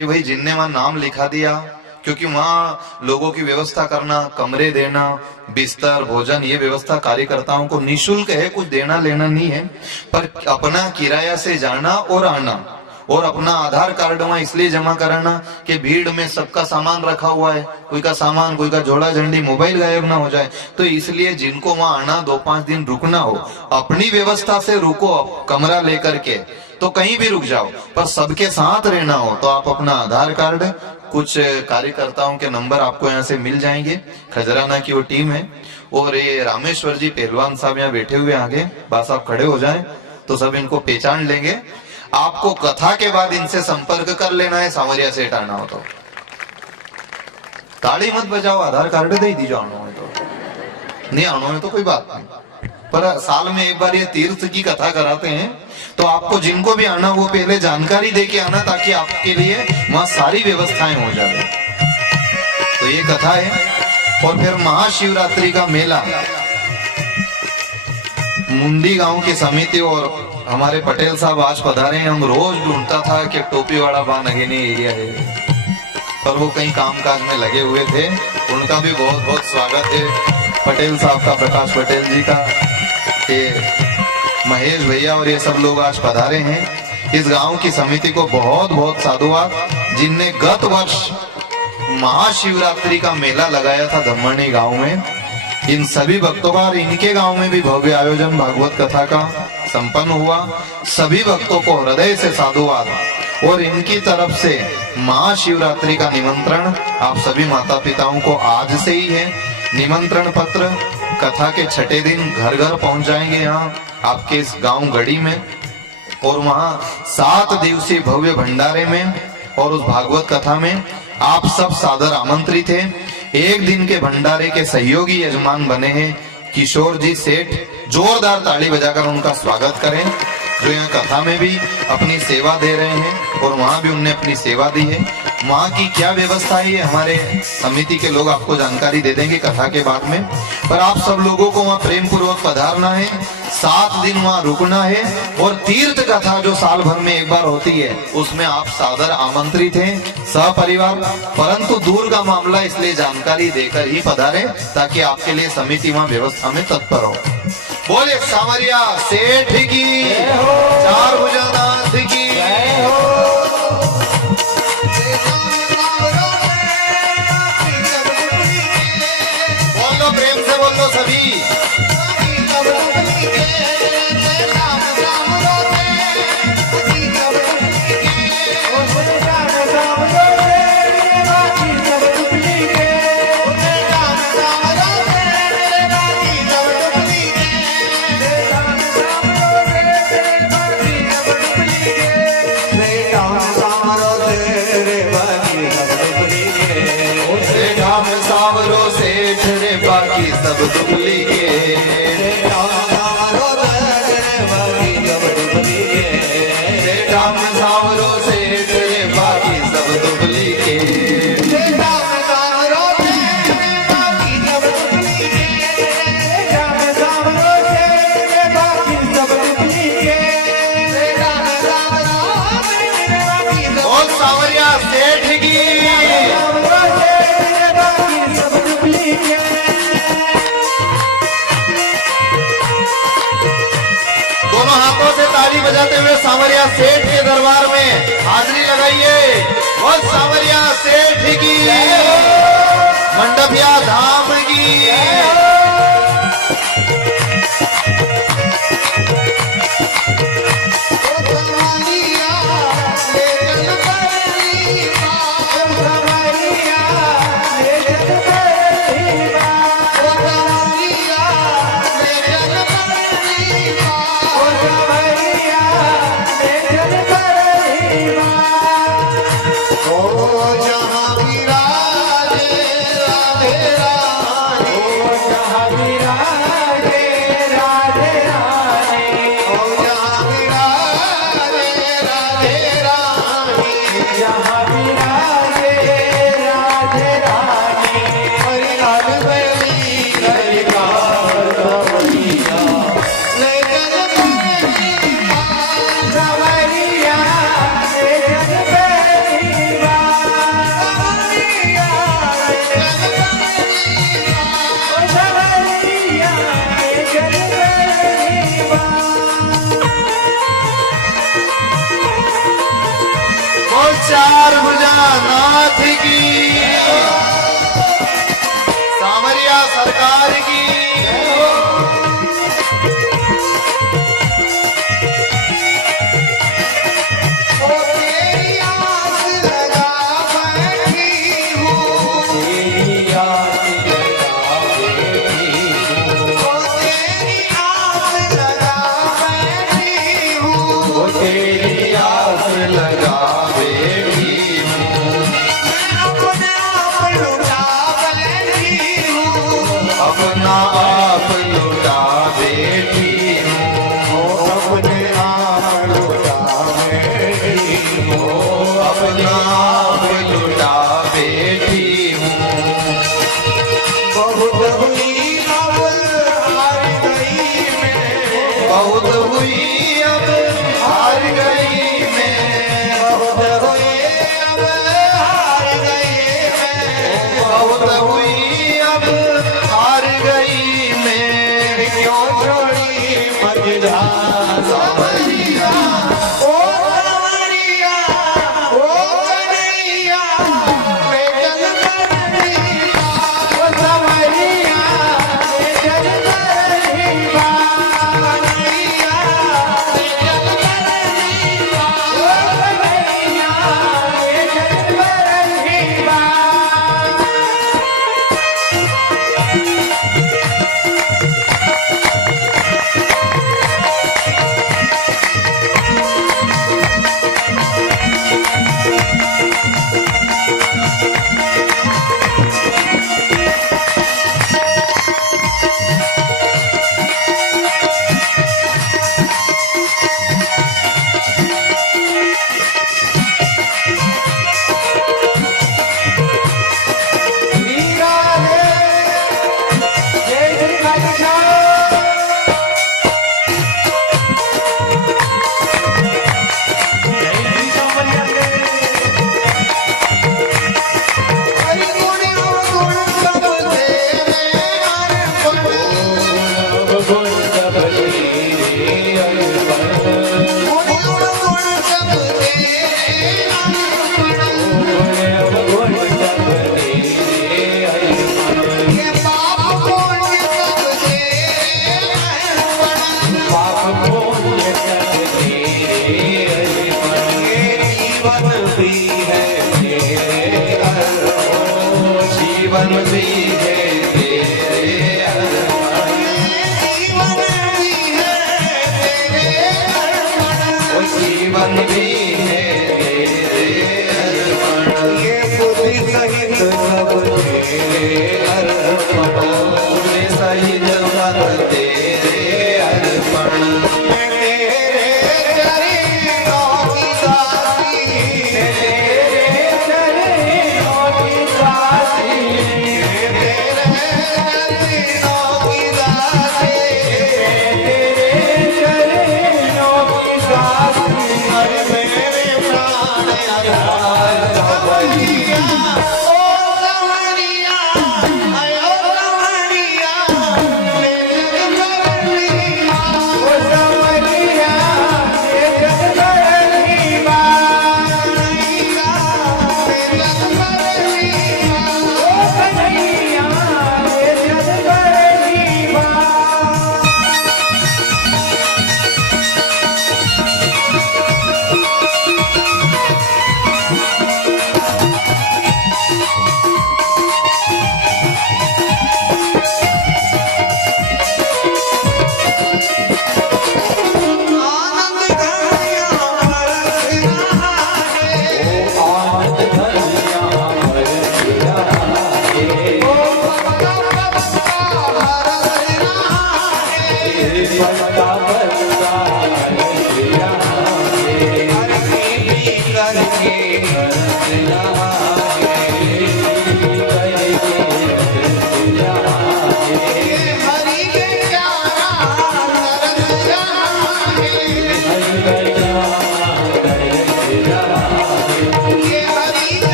कि भाई जिनने वहां नाम लिखा दिया, क्योंकि वहां लोगों की व्यवस्था करना, कमरे देना, बिस्तर, भोजन, ये व्यवस्था कार्यकर्ताओं को निशुल्क है, कुछ देना लेना नहीं है। पर अपना किराया से जाना और आना, और अपना आधार कार्ड वहां इसलिए जमा कराना कि भीड़ में सबका सामान रखा हुआ है, कोई का सामान, कोई का झोला झंडी, मोबाइल गायब ना हो जाए। तो इसलिए जिनको वहां आना 2-5 दिन रुकना हो, अपनी व्यवस्था से रुको, कमरा लेकर के, तो कहीं भी रुक जाओ, पर सबके साथ रहना हो तो आप अपना आधार कार्ड, कुछ कार्यकर्ताओं के नंबर आपको यहाँ से मिल जाएंगे। खजराना की वो टीम है, और ये रामेश्वर जी पहलवान साहब यहाँ बैठे हुए आगे, बस आप खड़े हो जाएं तो सब इनको पहचान लेंगे। आपको कथा के बाद इनसे संपर्क कर लेना है, सांवरिया सेठ आना हो तो। ताड़ी मत बजाओ, आधार कार्ड दे दीजिए, आना है तो, नहीं आना है तो कोई बात नहीं, पर साल में एक बार ये तीर्थ की कथा कराते हैं, तो आपको जिनको भी आना वो पहले जानकारी दे के आना, ताकि आपके लिए वहां सारी व्यवस्थाएं हो जाए। तो ये कथा है। और फिर महाशिवरात्रि का मेला, मुंडी गांव की समिति और हमारे पटेल साहब आज पधारे हैं। हम रोज ढूंढता था कि टोपी वाला बा नगीनी एरिया है, पर वो कहीं कामकाज में लगे हुए थे। उनका भी बहुत बहुत स्वागत है, पटेल साहब का, प्रकाश पटेल जी का, ये महेश भैया और ये सब लोग आज पधारे हैं। इस गांव की समिति को बहुत बहुत साधुवाद, जिनने गत वर्ष महाशिवरात्रि का मेला लगाया था धम्मणी गांव में। इन सभी भक्तों का, और इनके गांव में भी भव्य आयोजन भागवत कथा का संपन्न हुआ। सभी भक्तों को हृदय से साधुवाद, और इनकी तरफ से महाशिवरात्रि का निमंत्रण आप सभी माता पिताओं को आज से ही है। निमंत्रण पत्र कथा के छठे दिन घर घर पहुंच जाएंगे यहाँ आपके इस गांव गढ़ी में, और वहां 7 दिवसीय भव्य भंडारे में और उस भागवत कथा में आप सब सादर आमंत्रित हैं। एक दिन के भंडारे के सहयोगी यजमान बने हैं किशोर जी सेठ, जोरदार ताली बजाकर उनका स्वागत करें, जो यहाँ कथा में भी अपनी सेवा दे रहे हैं और वहां भी उनने अपनी सेवा दी है। वहां की क्या व्यवस्था है ये हमारे समिति के लोग आपको जानकारी दे देंगे कथा के बाद में, पर आप सब लोगों को वहां प्रेम पूर्वक पधारना है, 7 दिन वहां रुकना है। और तीर्थ कथा जो साल भर में एक बार होती है, उसमें आप सादर आमंत्रित हैं सपरिवार, परंतु दूर का मामला, इसलिए जानकारी देकर ही पधारे, ताकि आपके लिए समिति वहां व्यवस्था में तत्पर हो। बोले सांवरिया सेठ की, चार भुजानाथ की। बोलो प्रेम से, बोलो सभी। सब डुप्लीकेट, राम सावरो सेठ रे बाकी सब डुप्लीकेट। और सांवरिया सेठ की, हाथों से ताली बजाते हुए सांवरिया सेठ के दरबार में हाजिरी लगाइए। और सांवरिया सेठ की, मंडपिया धाम की। चार भुजा नाथ की, सामरिया सरकार की। अपना आप लुटा बैठी हूँ, अपने आप लुटा बैठी हूँ, अपना आप लुटा बैठी हूँ। बहुत हुई अब हार गई मैं, बहुत हुई अब हार गई मैं, बहुत हुई अब हार गई मैं, बहुत हुई अब हार गई मैं। क्यों छोड़ी मझधा सावरिया, ओ सावरिया, ओ कन्हैया, मैं जग कन्हैया, ओ सावरिया, मैं जग कन्हैया, कन्हैया, मैं जग कन्हैया, ओ कन्हैया, मैं जग कन्हैया। जीवन भी है तेरे अर्पण, जीवन भी है तेरे अर्पण, जीवन भी है तेरे अर्पण। ये बुद्धि सहित सब तेरे अर्पण, बुद्धि सहित सब तेरे अर्पण।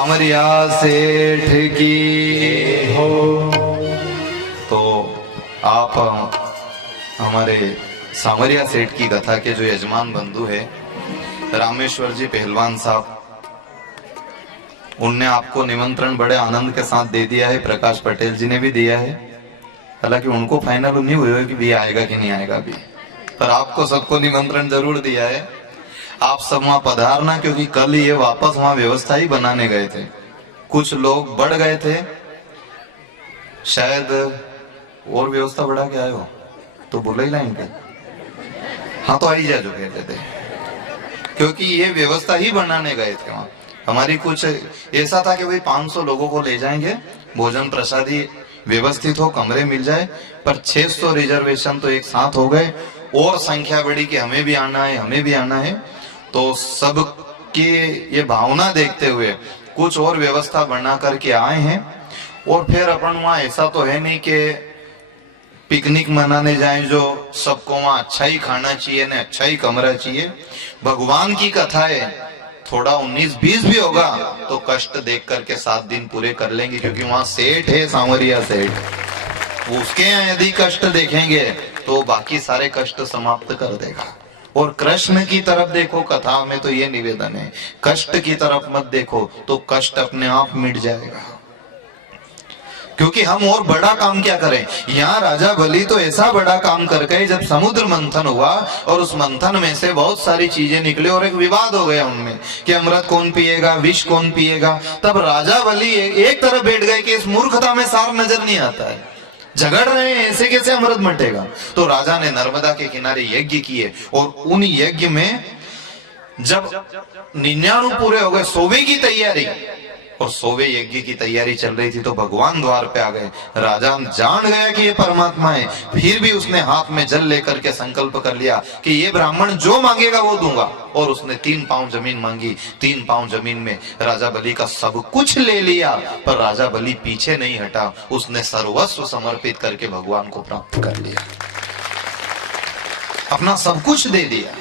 सामरिया सेठ की हो। तो आप हमारे सामरिया सेठ की कथा के जो यजमान बंधु है रामेश्वर जी पहलवान साहब, उनने आपको निमंत्रण बड़े आनंद के साथ दे दिया है। प्रकाश पटेल जी ने भी दिया है, हालांकि उनको फाइनल नहीं हुआ कि भी आएगा कि नहीं आएगा भी, पर आपको सबको निमंत्रण जरूर दिया है। आप सब वहां पधारना, क्योंकि कल ये वापस वहां व्यवस्था ही बनाने गए थे। कुछ लोग बढ़ गए थे, शायद और व्यवस्था बढ़ा के आए हो तो बोला ही लाइन के हाँ तो आई जा जो कहते थे, क्योंकि ये व्यवस्था ही बनाने गए थे वहां। हमारी कुछ ऐसा था कि भाई 500 लोगों को ले जाएंगे, भोजन प्रसादी व्यवस्थित हो, कमरे मिल जाए, पर 600 रिजर्वेशन तो एक साथ हो गए और संख्या बढ़ी कि हमें भी आना है, हमें भी आना है। तो सब की ये भावना देखते हुए कुछ और व्यवस्था बना करके आए हैं। और फिर अपन वहां ऐसा तो है नहीं कि पिकनिक मनाने जाएं जो सबको वहां अच्छा ही खाना चाहिए ना अच्छा ही कमरा चाहिए। भगवान की कथा है, थोड़ा 19-20 भी होगा तो कष्ट देख करके 7 दिन पूरे कर लेंगे, क्योंकि वहां सेठ है सामरिया सेठ, उसके यहाँ यदि कष्ट देखेंगे तो बाकी सारे कष्ट समाप्त कर देगा। और कृष्ण की तरफ देखो, कथा में तो ये निवेदन है, कष्ट की तरफ मत देखो तो कष्ट अपने आप मिट जाएगा। क्योंकि हम और बड़ा काम क्या करें, यहाँ राजा बलि तो ऐसा बड़ा काम कर गए, जब समुद्र मंथन हुआ और उस मंथन में से बहुत सारी चीजें निकली और एक विवाद हो गया उनमें कि अमृत कौन पिएगा, विष कौन पिएगा। तब राजा बलि एक तरफ बैठ गए कि इस मूर्खता में सार नजर नहीं आता है, झगड़ रहे हैं, ऐसे कैसे अमृत मटेगा। तो राजा ने नर्मदा के किनारे यज्ञ किए और उन यज्ञ में जब 99 पूरे हो गए, 100वें की तैयारी, और 100वें यज्ञ की तैयारी चल रही थी तो भगवान द्वार पे आ गए। राजा जान गया कि ये परमात्मा है, फिर भी उसने हाथ में जल लेकर के संकल्प कर लिया कि ये ब्राह्मण जो मांगेगा वो दूंगा। और उसने 3 पांव जमीन मांगी, 3 पांव जमीन में राजा बलि का सब कुछ ले लिया, पर राजा बलि पीछे नहीं हटा, उसने सर्वस्व समर्पित करके भगवान को प्राप्त कर लिया, अपना सब कुछ दे दिया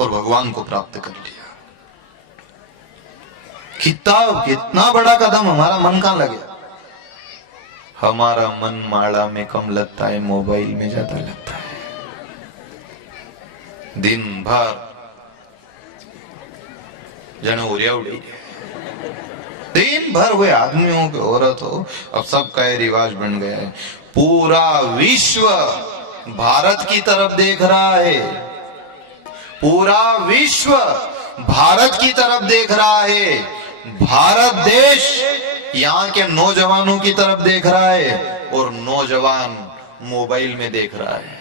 और भगवान को प्राप्त कर लिया। कितना बड़ा कदम, हमारा मन कहां लगे। हमारा मन माला में कम लगता है, मोबाइल में ज्यादा लगता है। दिन भर जने उड़िया उड़ी, दिन भर हुए आदमी हो कि औरत हो, अब सबका ये रिवाज बन गया है। पूरा विश्व भारत की तरफ देख रहा है, पूरा विश्व भारत की तरफ देख रहा है। भारत देश यहाँ के नौजवानों की तरफ देख रहा है और नौजवान मोबाइल में देख रहा है।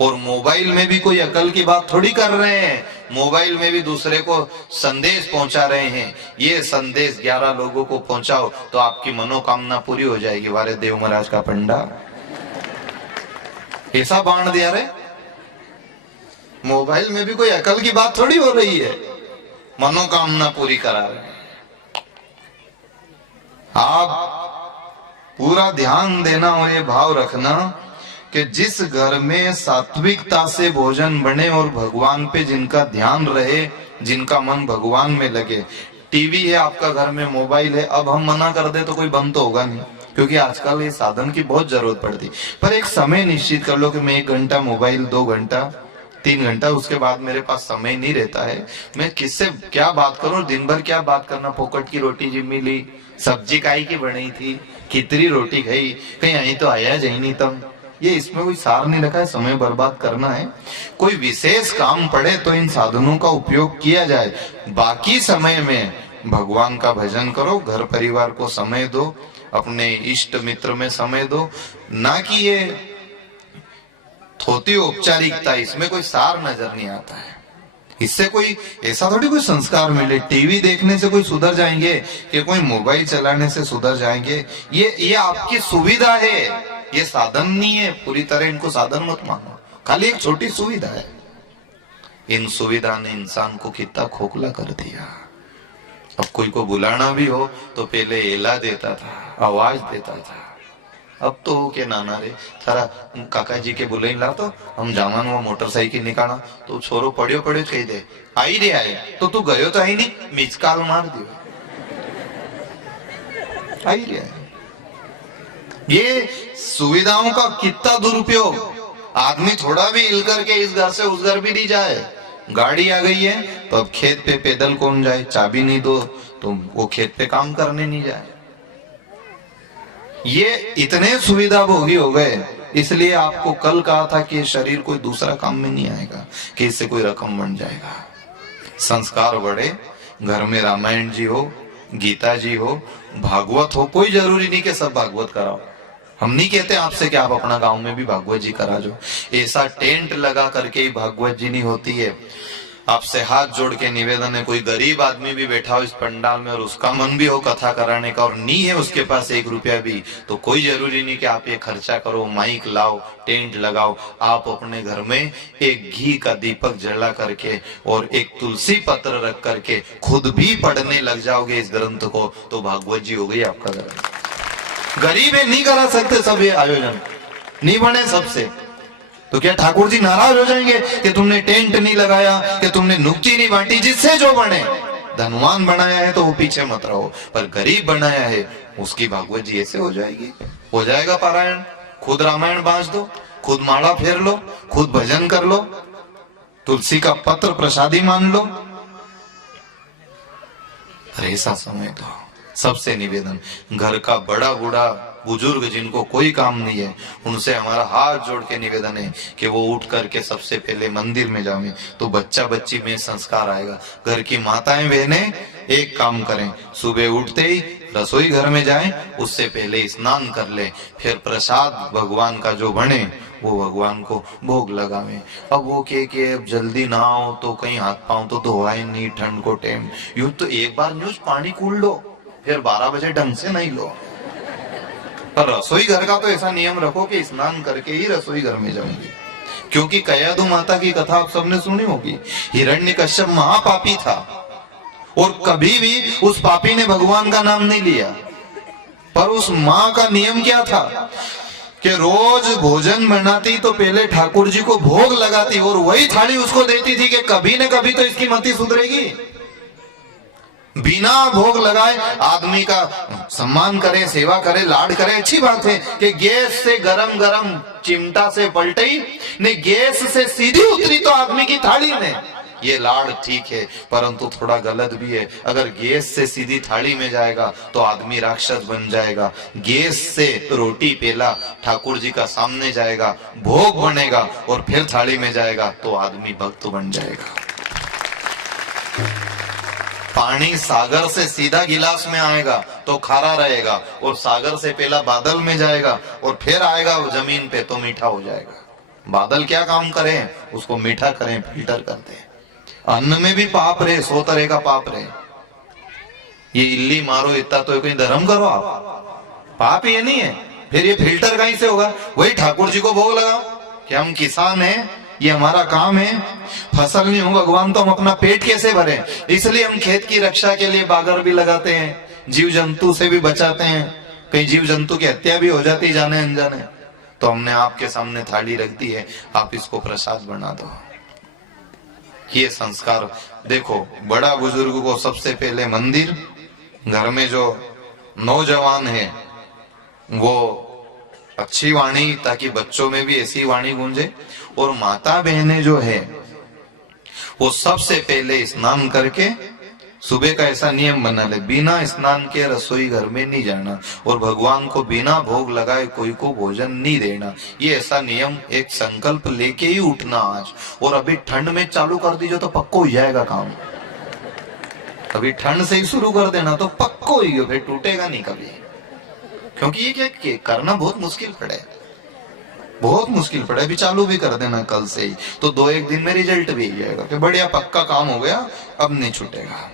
और मोबाइल में भी कोई अकल की बात थोड़ी कर रहे हैं, मोबाइल में भी दूसरे को संदेश पहुंचा रहे हैं। ये संदेश 11 लोगों को पहुंचाओ तो आपकी मनोकामना पूरी हो जाएगी। वारे देव महाराज का पंडा ऐसा बांट दिया रे, मोबाइल में भी कोई अकल की बात थोड़ी हो रही है, मनोकामना पूरी करा रहे हैं। आप पूरा ध्यान देना और ये भाव रखना कि जिस घर में सात्विकता से भोजन बने और भगवान पे जिनका ध्यान रहे, जिनका मन भगवान में लगे। टीवी है आपका घर में, मोबाइल है, अब हम मना कर दे तो कोई बंद तो होगा नहीं, क्योंकि आजकल ये साधन की बहुत जरूरत पड़ती। पर एक समय निश्चित कर लो कि मैं 1 घंटा मोबाइल, 2 घंटा, 3 घंटा, उसके बाद मेरे पास समय नहीं रहता है। मैं किससे क्या बात करूं, दिन भर क्या बात करना। फोकट की रोटी जी मिली, सब्जी काई की बनी थी, कितनी रोटी खाई, कहीं आई तो आया जाए नहीं तब। ये इसमें कोई सार नहीं रखा है, समय बर्बाद करना है। कोई विशेष काम पड़े तो इन साधनों का उपयोग किया जाए, बाकी समय में भगवान का भजन करो, घर परिवार को समय दो, अपने इष्ट मित्र में समय दो। ना कि ये थोती औपचारिकता, इसमें कोई सार नजर नहीं आता है। इससे कोई ऐसा थोड़ी कोई संस्कार मिले। टीवी देखने से कोई सुधर जाएंगे कि कोई मोबाइल चलाने से सुधर जाएंगे। ये आपकी सुविधा है, ये साधन नहीं है। पूरी तरह इनको साधन मत मानो, खाली एक छोटी सुविधा है। इन सुविधा ने इंसान को कितना खोखला कर दिया। अब कोई को बुलाना भी हो तो पहले एला देता था, आवाज देता था। अब तो के नाना रे थारा काका जी के बुलाई ला तो हम जावन वो मोटरसाइकिल निकाला तो छोरो पड़ियो कही दे आई रे आए तो तू गयो तो आई नहीं, मिस कॉल मार दियो। आ ही रहा है। ये सुविधाओं का कितना दुरुपयोग। आदमी थोड़ा भी हिल करके इस घर से उस घर भी नहीं जाए। गाड़ी आ गई है तो अब खेत पे पैदल कौन जाए, चाबी नहीं दो तो वो खेत पे काम करने नहीं जाए। ये इतने सुविधा भोगी हो गए। इसलिए आपको कल कहा था कि शरीर कोई दूसरा काम में नहीं आएगा कि इससे कोई रकम बन जाएगा। संस्कार बढ़े, घर में रामायण जी हो, गीता जी हो, भागवत हो। कोई जरूरी नहीं कि सब भागवत कराओ। हम नहीं कहते आपसे कि आप अपना गांव में भी भागवत जी करा जो। ऐसा टेंट लगा करके ही भागवत जी नहीं होती है। आपसे हाथ जोड़ के निवेदन है, कोई गरीब आदमी भी बैठा हो इस पंडाल में और उसका मन भी हो कथा कराने का और नहीं है उसके पास 1 रुपया भी, तो कोई जरूरी नहीं कि आप ये खर्चा करो, माइक लाओ, टेंट लगाओ। आप अपने घर में एक घी का दीपक जला करके और एक तुलसी पत्र रख करके खुद भी पढ़ने लग जाओगे इस ग्रंथ को, तो भागवत जी हो गई आपका ग्रंथ। गरीब है, नहीं करा सकते सब ये आयोजन, नहीं बने सबसे, तो क्या ठाकुर जी नाराज हो जाएंगे कि तुमने टेंट नहीं लगाया, कि तुमने नुक्ची नहीं बांटी? जिससे जो बने, धनवान बनाया है तो वो पीछे मत रहो, पर गरीब बनाया है उसकी भागवत जी ऐसे हो जाएगी। हो जाएगा पारायण। खुद रामायण बांच दो, खुद माला फेर लो, खुद भजन कर लो, तुलसी का पत्र प्रसादी मान लो। अरे ऐसा समय तो सबसे निवेदन, घर का बड़ा बूढ़ा बुजुर्ग जिनको कोई काम नहीं है, उनसे हमारा हाथ जोड़ के निवेदन है कि वो उठ करके सबसे पहले मंदिर में जाएं, तो बच्चा बच्ची में संस्कार आएगा। घर की माताएं बहनें एक काम करें, सुबह उठते ही रसोई घर में जाएं, उससे पहले स्नान कर ले, फिर प्रसाद भगवान का जो बने वो भगवान को भोग लगावे। अब वो के अब जल्दी ना हो तो कहीं हाथ पांव तो धोवाए नहीं, ठंड को टाइम यूं तो एक बार न्यूज पानी कूल लो, फिर 12 बजे ढंग से नहीं लो। पर रसोई घर का तो ऐसा नियम रखो कि स्नान करके ही रसोई घर में जाऊंगी, क्योंकि कयादु माता की कथा आप सबने सुनी होगी। हिरण्यकश्यप महापापी था और कभी भी उस पापी ने भगवान का नाम नहीं लिया, पर उस माँ का नियम क्या था कि रोज भोजन बनाती तो पहले ठाकुर जी को भोग लगाती और वही थाली उसको देती थी कि कभी न कभी तो इसकी मति सुधरेगी। बिना भोग लगाए आदमी का सम्मान करे, सेवा करे, लाड करे, अच्छी बात है कि गैस से गरम गरम चिमटा से पलटी ने गैस से सीधी उतरी तो आदमी की थाली में, ये लाड ठीक है, परंतु थोड़ा गलत भी है। अगर गैस से सीधी थाली में जाएगा तो आदमी राक्षस बन जाएगा। गैस से रोटी पेला ठाकुर जी का सामने जाएगा, भोग बनेगा और फिर थाली में जाएगा तो आदमी भक्त बन जाएगा। पानी सागर से सीधा गिलास में आएगा तो खारा रहेगा और सागर से पहला बादल में जाएगा और फिर आएगा वो जमीन पे तो मीठा हो जाएगा। बादल क्या काम करें, उसको मीठा करें, फिल्टर करते हैं। अन्न में भी पाप रहे, 100 तरह का पाप रहे। ये इल्ली मारो इतना तो कहीं धर्म करो आप, पाप ये नहीं है, फिर ये फिल्टर कहीं से होगा? वही ठाकुर जी को भोग लगाओ कि हम किसान हैं, ये हमारा काम है, फसल नहीं हो भगवान तो हम अपना पेट कैसे भरें? इसलिए हम खेत की रक्षा के लिए बागर भी लगाते हैं, जीव जंतु से भी बचाते हैं। कहीं जीव जंतु की हत्या भी हो जाती जाने अनजाने, तो हमने आपके सामने थाली रख दी है, आप इसको प्रसाद बना दो। ये संस्कार देखो, बड़ा बुजुर्ग को सबसे पहले मंदिर, घर में जो नौजवान है वो अच्छी वाणी, ताकि बच्चों में भी ऐसी वाणी गूंजे, और माता बहनें जो है वो सबसे पहले स्नान करके सुबह का ऐसा नियम बना ले, बिना स्नान के रसोई घर में नहीं जाना और भगवान को बिना भोग लगाए कोई को भोजन नहीं देना। ये ऐसा नियम, एक संकल्प लेके ही उठना आज। और अभी ठंड में चालू कर दीजिए तो पक्को हो जाएगा काम। अभी ठंड से ही शुरू कर देना तो पक्को ही, फिर टूटेगा नहीं कभी। क्योंकि ये क्या करना बहुत मुश्किल पड़े, बहुत मुश्किल पड़े। अभी चालू भी कर देना कल से ही, तो 2-1 दिन में रिजल्ट भी जाएगा कि बढ़िया पक्का काम हो गया, अब नहीं छूटेगा।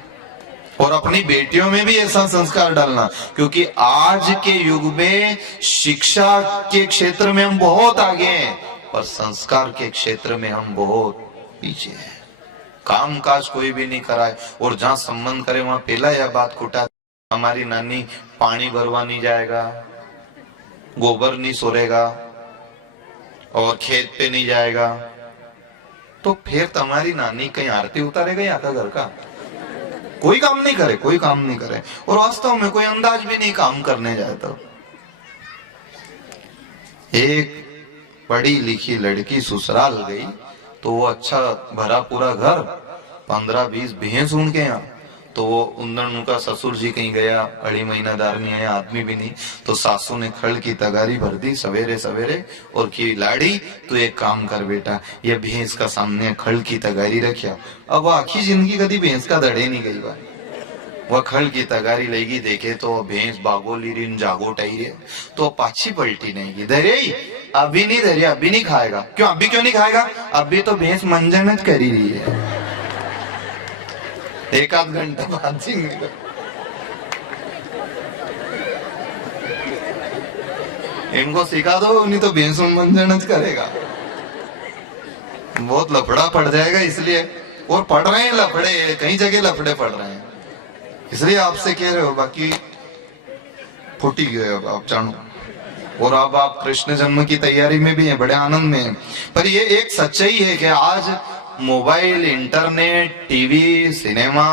और अपनी बेटियों में भी ऐसा संस्कार डालना, क्योंकि आज के युग में शिक्षा के क्षेत्र में हम बहुत आगे हैं, पर संस्कार के क्षेत्र में हम बहुत पीछे हैं। काम काज कोई भी नहीं कराए और जहां संबंध करे वहां पहला यह बात खुटा, हमारी नानी पानी भरवा नहीं जाएगा, गोबर नहीं सोरेगा और खेत पे नहीं जाएगा, तो फिर तुम्हारी नानी कहीं आरती उतारेगा या घर का? कोई काम नहीं करे, कोई काम नहीं करे, और वास्तव में कोई अंदाज भी नहीं काम करने जाए। तो एक पढ़ी लिखी लड़की ससुराल गई तो वो अच्छा भरा पूरा घर 15-20 भैंस उनके यहाँ, तो वो उनका ससुर जी कहीं गया, 2.5 महीनादार नहीं आया, आदमी भी नहीं, तो सासू ने खड़ की तगारी भर दी सवेरे सवेरे और की लाड़ी तू एक काम कर बेटा, ये भैंस का सामने खड़ की तगारी रखिया। अब वो आखी जिंदगी कभी भैंस का दड़े नहीं गई बात, वह खड़ की तगारी लेगी, देखे तो भैंस बागोली रिन जागो टाई रे, तो पाछी पलटी नहीं की, धैर्य अभी नहीं, धैर्य अभी नहीं खाएगा। क्यों अभी क्यों नहीं खाएगा? अभी तो भैंस मंजन करी रही है, 1 आध घंटा बाद जिंगे। इनको सिखा दो, नहीं तो भैंस मंजन करेगा, बहुत लफड़ा पड़ जाएगा। इसलिए, और पढ़ रहे हैं लफड़े, कई जगह लफड़े पड़ रहे हैं, इसलिए आपसे कह रहे हो, बाकी फुटी गए अब आप जानो। और अब आप कृष्ण जन्म की तैयारी में भी हैं, बड़े आनंद में हैं। पर ये एक सच्चाई है कि आज मोबाइल, इंटरनेट, टीवी, सिनेमा,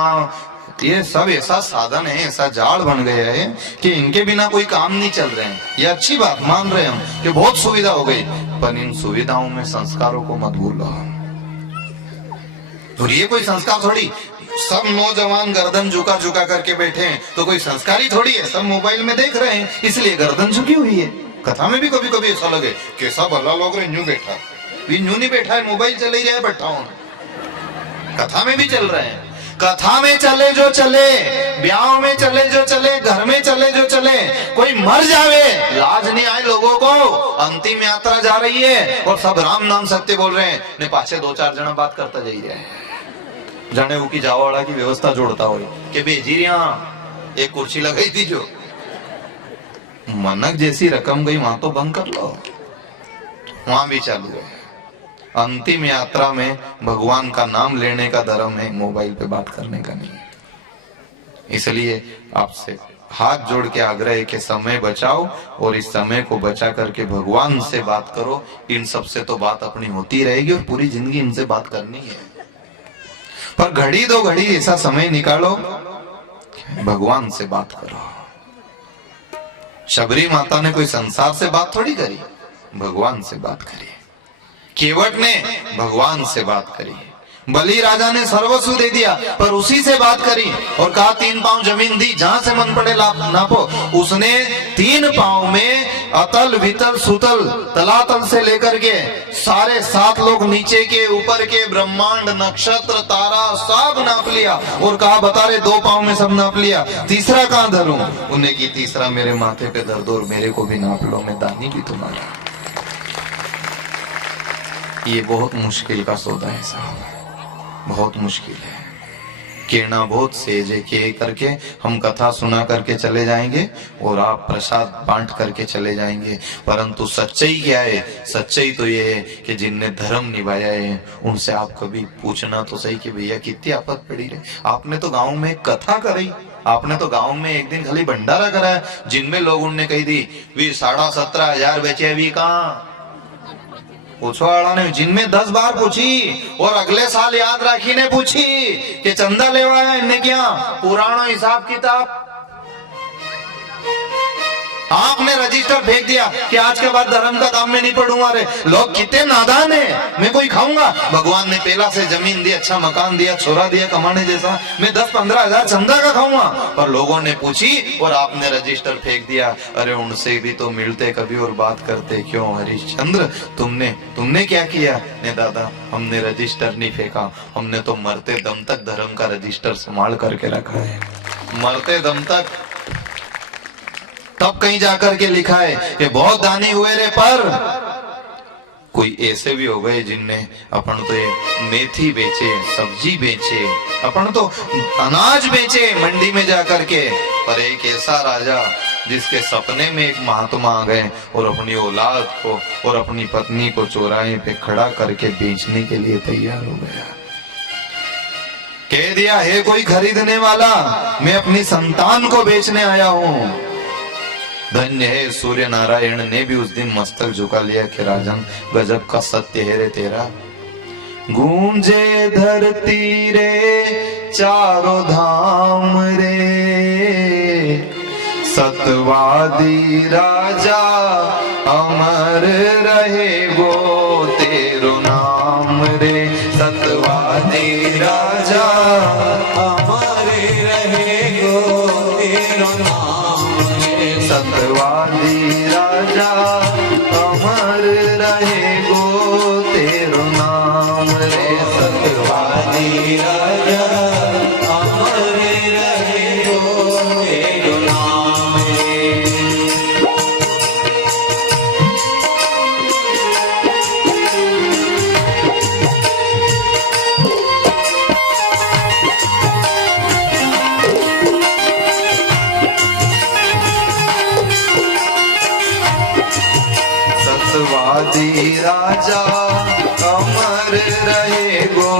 ये सब ऐसा साधन है, ऐसा जाल बन गया है कि इनके बिना कोई काम नहीं चल रहे हैं। ये अच्छी बात मान रहे हैं हम कि बहुत सुविधा हो गई, पर इन सुविधाओं में संस्कारों को मत भूलो। और ये कोई संस्कार थोड़ी, सब नौजवान गर्दन झुका झुका करके बैठे हैं तो कोई संस्कारी थोड़ी है, सब मोबाइल में देख रहे हैं इसलिए गर्दन झुकी हुई है। कथा में भी कभी कभी ऐसा लगे कैसा भला लोग न्यू बैठा, न्यू नहीं बैठा है, मोबाइल चल ही रहा है, बैठा हूं। कथा में भी चल रहे हैं, कथा में चले जो चले, ब्याह में चले जो चले, घर में चले जो चले, कोई मर जावे लाज नहीं आए लोगों को। अंतिम यात्रा जा रही है और सब राम नाम सत्य बोल रहे हैं, ने पाछे 2-4 जना बात करता जा रहे हैं, जाने वो की जावाड़ा की व्यवस्था जोड़ता हो कि भेजी यहाँ एक कुर्सी लगाई थी, जो मनक जैसी रकम गई वहां तो बंद कर लो, वहां भी चालू है। अंतिम यात्रा में भगवान का नाम लेने का धर्म है, मोबाइल पे बात करने का नहीं। इसलिए आपसे हाथ जोड़ के आग्रह है कि समय बचाओ और इस समय को बचा करके भगवान से बात करो। इन सब से तो बात अपनी होती रहेगी और पूरी जिंदगी इनसे बात करनी है, पर घड़ी 2 घड़ी ऐसा समय निकालो, भगवान से बात करो। शबरी माता ने कोई संसार से बात थोड़ी करी, भगवान से बात करी। केवट ने भगवान से बात करी। बलि राजा ने सर्वस्व दे दिया पर उसी से बात करी और कहा 3 पांव जमीन दी, जहां से मन पड़े नापो। उसने 3 पांव में अतल वितल सुतल तलातल से लेकर के सारे 7 लोग नीचे के ऊपर के ब्रह्मांड नक्षत्र तारा सब नाप लिया और कहा बता रहे 2 पांव में सब नाप लिया, तीसरा कहां धरूं? उन्हें की तीसरा मेरे माथे पे धर दो और मेरे को भी नाप लो, मैं दानी भी तुम्हारा। ये बहुत मुश्किल का सौदा है साहब, बहुत मुश्किल है। किरणा बहुत सेज है कि करके हम कथा सुना करके चले जाएंगे और आप प्रसाद बांट करके चले जाएंगे, परंतु सच्चाई क्या है? सच्चाई तो ये है कि जिनने धर्म निभाया है उनसे आप कभी पूछना तो सही कि भैया कितनी आफत पड़ी रहे। आपने तो गांव में कथा कराई, आपने तो गांव में एक दिन खाली भंडारा कराया, जिनमें लोग उनने कही थी वी 17,500 बेचे भी कहाँ पूछो वाला ने, जिनमें 10 बार पूछी और अगले साल याद राखी ने पूछी कि चंदा लेवाया इन्हें क्या पुराना हिसाब किताब। आपने रजिस्टर फेंक दिया कि आज के बाद धर्म का काम में नहीं पढ़ूंगा। रे लोग कितने नादान है, मैं कोई खाऊंगा। भगवान ने पहला से जमीन दी, अच्छा मकान दिया, छोरा दिया कमाने जैसा, मैं 10-15 हजार चंदा का खाऊंगा। पर लोगों ने पूछी और आपने रजिस्टर फेंक दिया। अरे उनसे भी तो मिलते कभी और बात करते क्यों हरिश्चंद्र? तुमने क्या किया? ने दादा हमने रजिस्टर नहीं फेंका, हमने तो मरते दम तक धर्म का रजिस्टर संभाल करके रखा है, मरते दम तक। तब कहीं जाकर के लिखा है कि बहुत दानी हुए रे, पर कोई ऐसे भी हो गए जिनने अपन तो ये मेथी बेचे, सब्जी बेचे, अपन तो अनाज बेचे मंडी में जाकर के। पर एक ऐसा राजा जिसके सपने में एक महात्मा आ गए और अपनी औलाद को और अपनी पत्नी को चौराहे पे खड़ा करके बेचने के लिए तैयार हो गया। कह दिया है कोई खरीदने वाला, मैं अपनी संतान को बेचने आया हूं। धन्य है सूर्य नारायण ने भी उस दिन मस्तक झुका लिया कि राजन गजब का सत्य है रे तेरा। गूंजे धरती रे चारों धाम रे, सतवादी राजा अमर रहे गो तेरो नाम रे, सतवादी राजा अमर रहे गो तेरो नाम रे, सतवादी राजा अमर रहे गो तेरो नाम रे, सतवादी राजा अमर रहे गो तेरो नाम रे। सतवादी राजा अमर रहे गो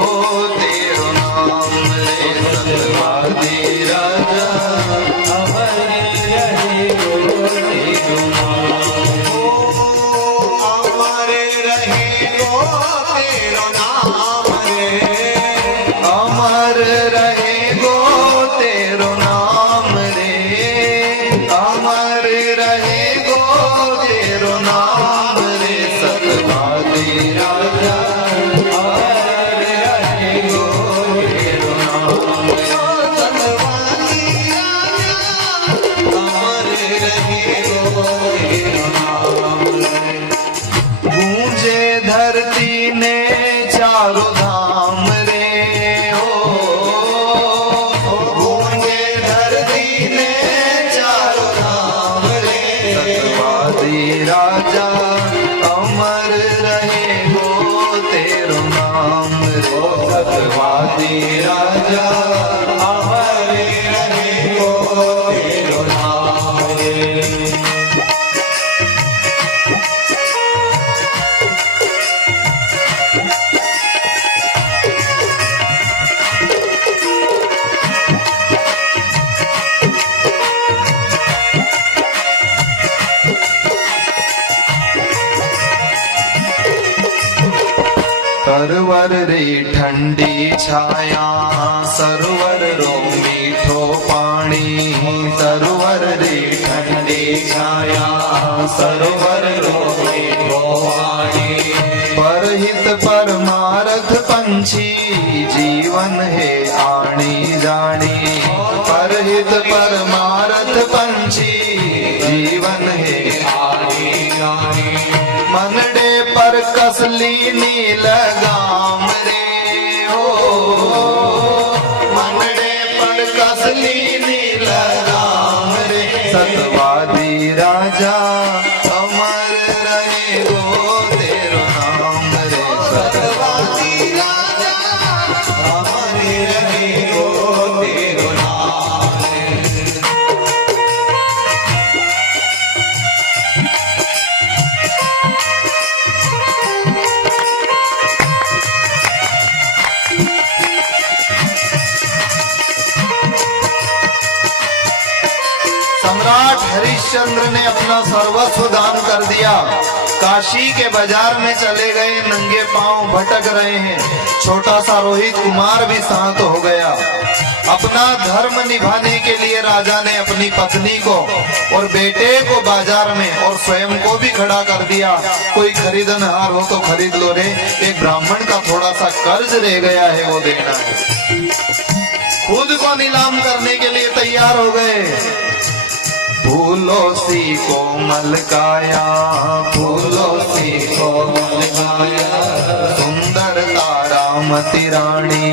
तेरो नाम रे, सतवादी राजा अमर रहे गो तेरो नाम, अमर रहे गो तेरो नाम रे, अमर रहे गो तेरो नाम रे, अमर रहे गो तेरो नाम रे, सतवादी राजा अमर रहे गो तेरो नाम रे, सतवादी राजा अमर रहे गो तेरो नाम रे। गूंजे धरती ने चारों धाम रे, हो गूंजे धरती ने चारों धाम रे, सतवादी राजा अमर रहे गो तेरो नाम रे, सतवादी राजा अमर रहे गो तेरो नाम रे। सरवर रे ठंडी छाया, सरोवर रो मीठो पानी, सरोवर रे ठंडी छाया, सरोवर रो मीठो पानी, परहित परमारथ पंछी जीवन है आनी जानी, परहित परमारथ पंछी जीवन है आनी जानी, मनडे पर कसली नील गाम रे, हो मनडे पर कसली नील गाम रे, सतवादी राजा अमर रहे गो तेरो नाम रे, सतवादी राजा अमर रहे गो तेरो नाम रे। सम्राट हरिश्चंद्र ने अपना सर्वस्व दान कर दिया, काशी के बाजार में चले गए, नंगे पांव भटक रहे हैं, छोटा सा रोहित कुमार भी शांत हो गया। अपना धर्म निभाने के लिए राजा ने अपनी पत्नी को और बेटे को बाजार में और स्वयं को भी खड़ा कर दिया, कोई खरीदनहार हो तो खरीद लो रे, एक ब्राह्मण का थोड़ा सा कर्ज रह गया है वो देना है। खुद को नीलाम करने के लिए तैयार हो गए। फूलों सी कोमल काया, फूलों सी कोमल काया, सुंदर तारामती रानी,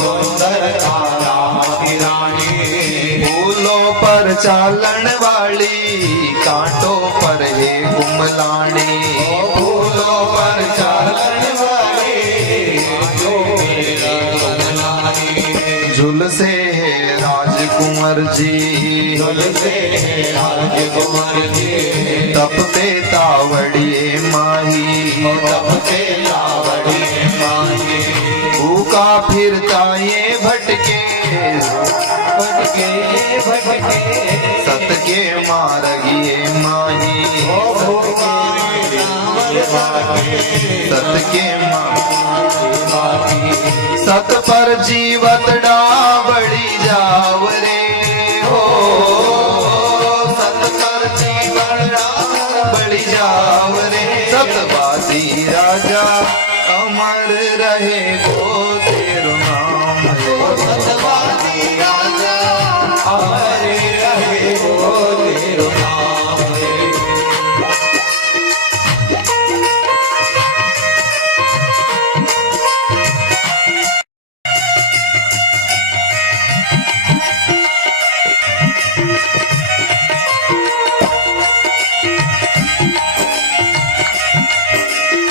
सुंदर तारामती रानी, फूलों पर चालन वाली, कांटों पर है गुमलानी, फूलों पर चालन वाली, कांटों पर गुमलानी, झुलसे है राजकुंवर जी, झुलसे है राजकुंवर जी, तपते तावड़िए माही, तपते तावड़िए माही, भूखा फिरता ये भटके, भटके भटके, सत के मारगिए माही, भूखा सत के मार बाती सत पर जीवत डावड़ी जाव रे हो, सत पर जीवन बड़ी जाव रे। सतवादी राजा अमर रहे गो तेरो नाम रे। सतवादी राजा हमारे रहे वो तेरो नाम रे।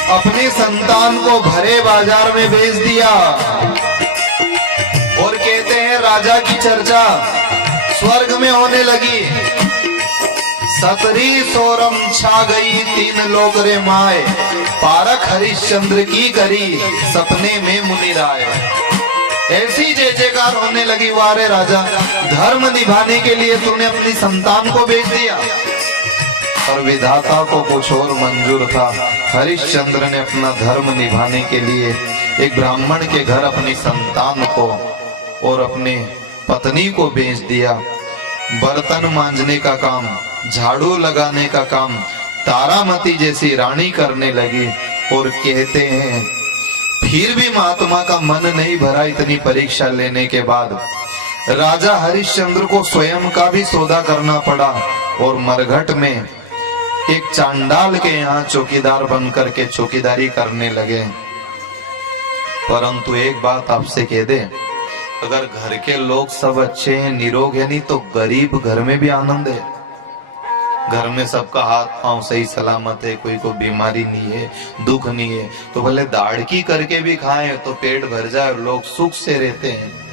अपने संतान को भरे बाजार में बेच दिया और कहते हैं राजा की चर्चा स्वर्ग में होने लगी। सतरी सोरम छा गई तीन लोक रे माए, पारख हरिश्चंद्र की करी सपने में मुनि राय। ऐसी जय जयकार होने लगी, वारे राजा धर्म निभाने के लिए तूने अपनी संतान को बेच दिया। पर विधाता को कुछ और मंजूर था। हरिश्चंद्र ने अपना धर्म निभाने के लिए एक ब्राह्मण के घर अपनी संतान को और अपने पत्नी को बेच दिया। बर्तन मांजने का काम, झाड़ू लगाने का काम तारामती जैसी रानी करने लगी। और कहते हैं फिर भी महात्मा का मन नहीं भरा इतनी परीक्षा लेने के बाद। राजा हरिश्चंद्र को स्वयं का भी सौदा करना पड़ा और मरघट में एक चांडाल के यहाँ चौकीदार बनकर के चौकीदारी करने लगे। परंतु एक बात आपसे कह दे, अगर घर के लोग सब अच्छे हैं, निरोग है, नहीं तो गरीब घर में भी आनंद है। घर में सबका हाथ पांव सही सलामत है, कोई को बीमारी नहीं है, दुख नहीं है, तो भले दाड़की करके भी खाएं तो पेट भर जाए, लोग सुख से रहते हैं।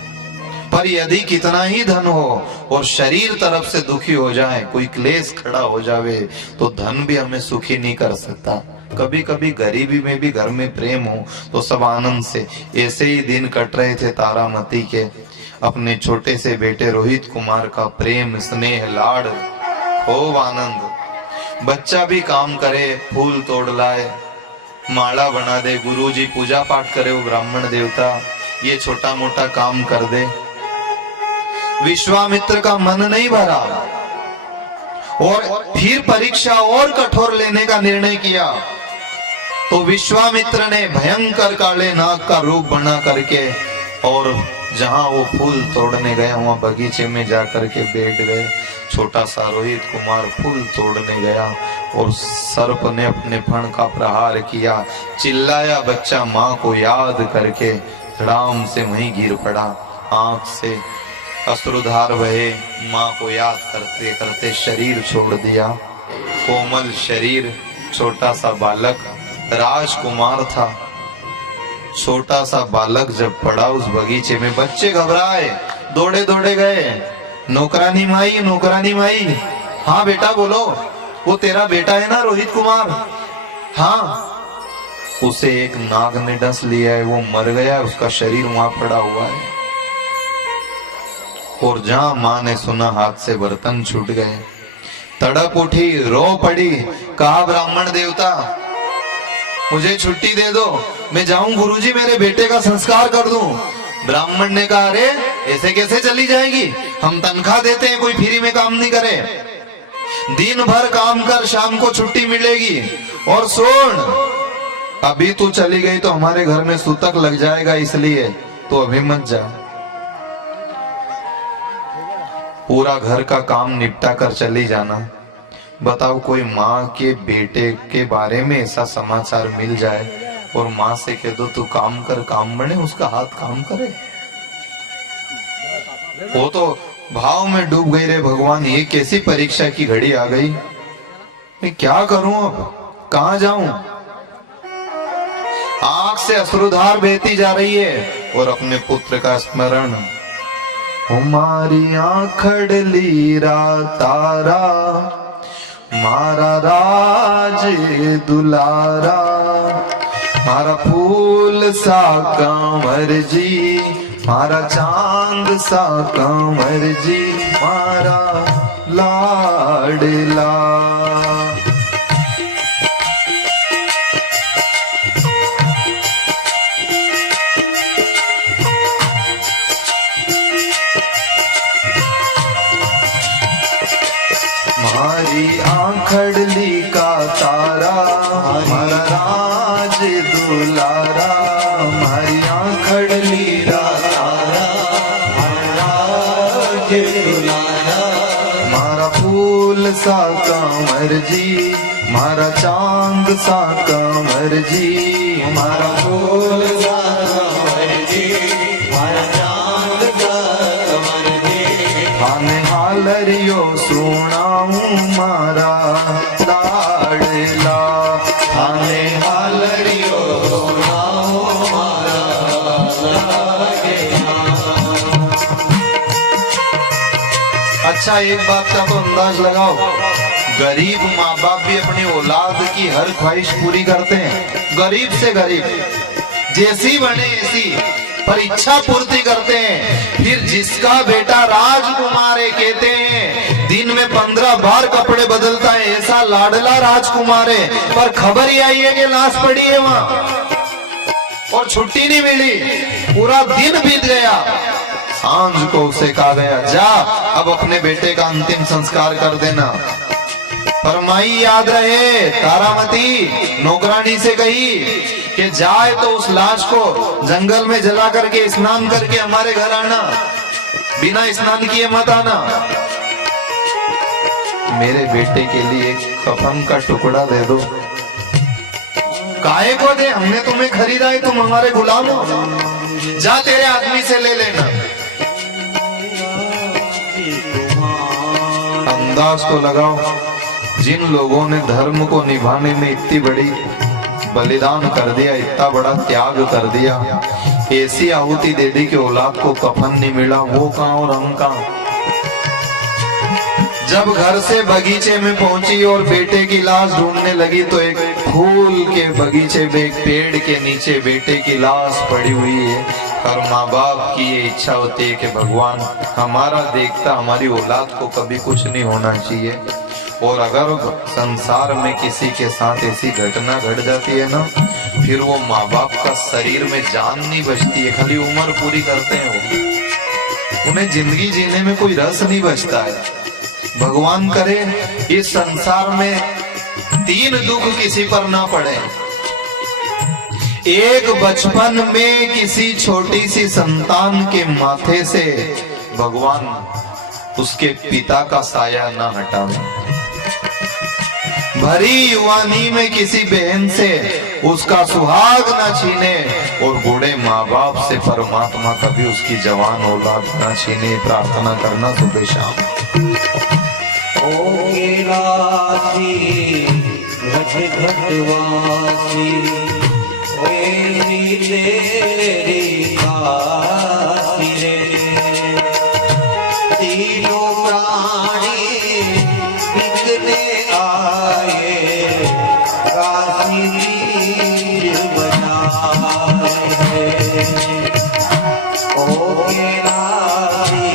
पर यदि कितना ही धन हो और शरीर तरफ से दुखी हो जाए, कोई क्लेश खड़ा हो जावे, तो धन भी हमें सुखी नहीं कर सकता। कभी कभी गरीबी में भी घर में प्रेम हो तो सब आनंद से। ऐसे ही दिन कट रहे थे तारामती के। अपने छोटे से बेटे रोहित कुमार का प्रेम स्नेह लाड़ खूब आनंद। बच्चा भी काम करे, फूल तोड़ लाए, माला बना दे, गुरुजी पूजा पाठ करे, वो ब्राह्मण देवता ये छोटा मोटा काम कर दे। विश्वामित्र का मन नहीं भरा और फिर परीक्षा और कठोर लेने का निर्णय किया। तो विश्वामित्र ने भयंकर काले नाग का रूप बना करके और जहां वो फूल तोड़ने गया वहां बगीचे में जाकर के बैठ गए। छोटा सा रोहित कुमार फूल तोड़ने गया और सर्प ने अपने फण का प्रहार किया। चिल्लाया बच्चा माँ को याद करके धड़ाम से वहीं गिर पड़ा। आंख से अश्रुधार बहे। माँ को याद करते करते शरीर छोड़ दिया। कोमल शरीर, छोटा सा बालक, राजकुमार था। छोटा सा बालक जब पड़ा उस बगीचे में, बच्चे घबराए, दौड़े दौड़े गए। नौकरानी माई, नौकरानी माई, हाँ बेटा बोलो, वो तेरा बेटा है ना रोहित कुमार? हाँ। उसे एक नाग ने डस लिया है, वो मर गया, उसका शरीर वहां पड़ा हुआ है। और जहां मां ने सुना हाथ से बर्तन छूट गए, तड़प उठी, रो पड़ी, कहा ब्राह्मण देवता मुझे छुट्टी दे दो, मैं जाऊं गुरुजी मेरे बेटे का संस्कार कर दूं। ब्राह्मण ने कहा अरे ऐसे कैसे चली जाएगी, हम तनख्वाह देते हैं, कोई फ्री में काम नहीं करे। दिन भर काम कर, शाम को छुट्टी मिलेगी। और सुन, अभी तू चली गई तो हमारे घर में सूतक लग जाएगा, इसलिए तो अभी मत जा। पूरा घर का काम निपटा कर चली जाना। बताओ कोई माँ के बेटे के बारे में ऐसा समाचार मिल जाए और माँ से कह दो तू काम कर, काम बने, उसका हाथ काम करे। वो तो भाव में डूब गई। रे भगवान, ये कैसी परीक्षा की घड़ी आ गई, मैं क्या करूं, अब कहां जाऊं। आंख से अश्रुधार बहती जा रही है और अपने पुत्र का स्मरण। हमारी आंखड़ली तारा, मारा राज दुलारा, मारा फूल सा कंवर जी, मारा चांद सा कंवर जी, मारा लाडला। दुलारा मारा फूल सा कंवर जी, मारा चांद सा कंवर जी, मारा फूल सा कंवर जी, मारा चांद सा कंवर जी। थाने हालरियो सुनाऊं मारा लाडला, थाने हालरियो सुनाऊं मारा लाडला। अच्छा एक बात का तो अंदाज लगाओ, गरीब माँ बाप भी अपनी औलाद की हर ख्वाहिश पूरी करते हैं, गरीब से गरीब जैसी बने ऐसी, पर इच्छा पूर्ति करते हैं। फिर जिसका बेटा राजकुमार है, कहते हैं दिन में 15 बार कपड़े बदलता है, ऐसा लाडला राजकुमार है, पर खबर ही आई है कि लाश पड़ी है वहां और छुट्टी नहीं मिली, पूरा दिन बीत गया। सांझ को उसे कहा गया, जा अब अपने बेटे का अंतिम संस्कार कर देना। पर माई याद रहे, तारामती नौकरानी से कही कि जाए तो उस लाश को जंगल में जला करके स्नान करके हमारे घर आना, बिना स्नान किए मत आना। मेरे बेटे के लिए एक कफन का टुकड़ा दे दो। काहे को दे, हमने तुम्हें खरीदा है, तुम हमारे गुलाम हो, जा तेरे आदमी से ले लेना। अंदाज तो लगाओ, जिन लोगों ने धर्म को निभाने में इतनी बड़ी बलिदान कर दिया, इतना बड़ा त्याग कर दिया, ऐसी आहुति दे दी कि औलाद को कफन नहीं मिला, वो कहां और हम कहां। जब घर से बगीचे में पहुंची और बेटे की लाश ढूंढने लगी तो एक फूल के बगीचे में एक पेड़ के नीचे बेटे की लाश पड़ी हुई है। और माँ बाप की ये इच्छा होती है कि भगवान हमारा देखता हमारी औलाद को कभी कुछ नहीं होना चाहिए। और अगर संसार में किसी के साथ ऐसी घटना घट जाती है ना, फिर वो माँ बाप का शरीर में जान नहीं बचती है, खाली उम्र पूरी करते हैं वो, उन्हें जिंदगी जीने में कोई रस नहीं बचता है। भगवान करे इस संसार में 3 दुख किसी पर ना पड़े। एक, बचपन में किसी छोटी सी संतान के माथे से भगवान उसके पिता का साया ना हटावे। भरी युवानी में किसी बहन से उसका सुहाग ना छीने, और बूढ़े माँ बाप से परमात्मा कभी उसकी जवान औलाद ना छीने। प्रार्थना करना सुबह शाम। ओ कैलासी घट घटवासी, तेरी तेरी काशी रे, तीनों प्राणी बिकने आए, काशी तीर बनाए। ओ कैलासी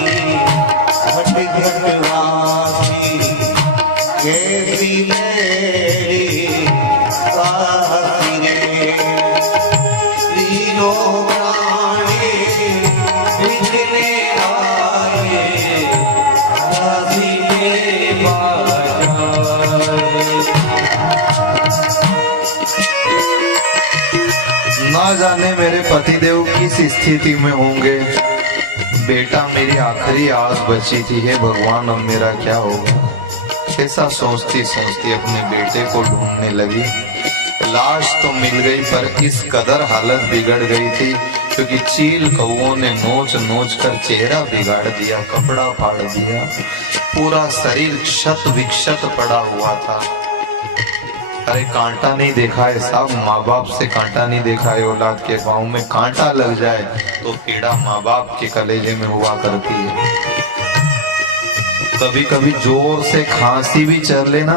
घट घटवासी, कैसी मेरी काशी रे, तीनों प्राणी बिकने आए, काशी के बाजार। ना जाने मेरे पतिदेव किस स्थिति में होंगे। बेटा मेरी आखिरी आस बची थी, हे भगवान अब मेरा क्या होगा। ऐसा सोचती सोचती अपने बेटे को ढूंढने लगी। लाश तो मिल गई, पर इस कदर हालत बिगड़ गई थी क्योंकि चील कौओं ने नोच नोच कर चेहरा बिगाड़ दिया, कपड़ा फाड़ दिया, पूरा शरीर क्षत विक्षत पड़ा हुआ था। अरे कांटा नहीं देखा है साहब, माँ बाप से कांटा नहीं देखा है। औलाद के पाँव में कांटा लग जाए तो पीड़ा माँ बाप के कलेजे में हुआ करती है। कभी कभी जोर से खांसी भी चल लेना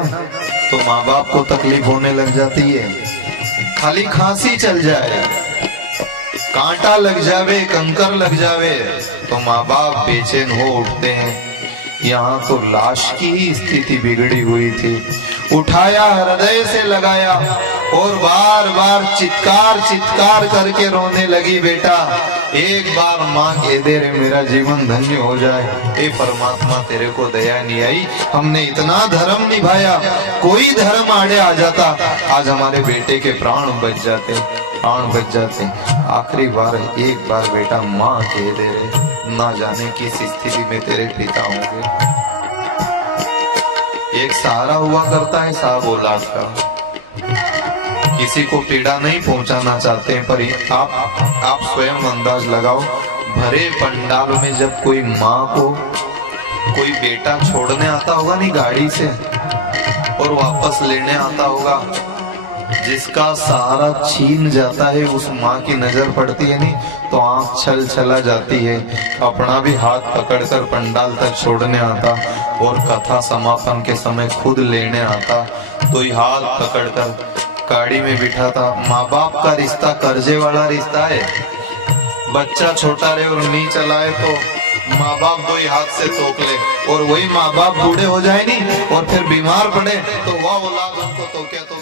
तो माँ बाप को तकलीफ होने लग जाती है। खाली खांसी चल जाए, कांटा लग जावे, कंकर लग जावे तो माँ बाप बेचैन हो उठते हैं। यहाँ तो लाश की ही स्थिति बिगड़ी हुई थी। उठाया, हृदय से लगाया और बार बार चित्कार चित्कार करके रोने लगी। बेटा एक बार माँ कह दे रे मेरा जीवन धन्य हो जाए। ए परमात्मा तेरे को दया नहीं आई, हमने इतना धर्म निभाया, कोई धर्म आड़े आ जाता आज हमारे बेटे के प्राण बच जाते। प्राण बच जाते। आखिरी बार एक बार बेटा माँ कह दे रहे, ना जाने किस स्थिति में तेरे पिता होंगे। एक सहारा हुआ करता है साहब औलाद का। किसी को पीड़ा नहीं पहुंचाना चाहते हैं, पर आप स्वयं अंदाज लगाओ, भरे पंडाल में जब कोई माँ को कोई बेटा छोड़ने आता होगा नहीं गाड़ी से और वापस लेने आता होगा, जिसका सहारा छीन जाता है उस माँ की नजर पड़ती है नहीं तो आंख छल छला जाती है। अपना भी हाथ पकड़कर पंडाल तक छोड़ने आता और कथा समापन के समय खुद लेने आता, तो ही हाथ पकड़कर गाड़ी में बिठाता। माँ बाप का रिश्ता कर्जे वाला रिश्ता है। बच्चा छोटा रहे और नहीं चलाए तो माँ बाप दो ही हाथ से तोक ले, और वही माँ बाप बूढ़े हो जाए नहीं और फिर बीमार पड़े तो वह औलाद उनको तोके तो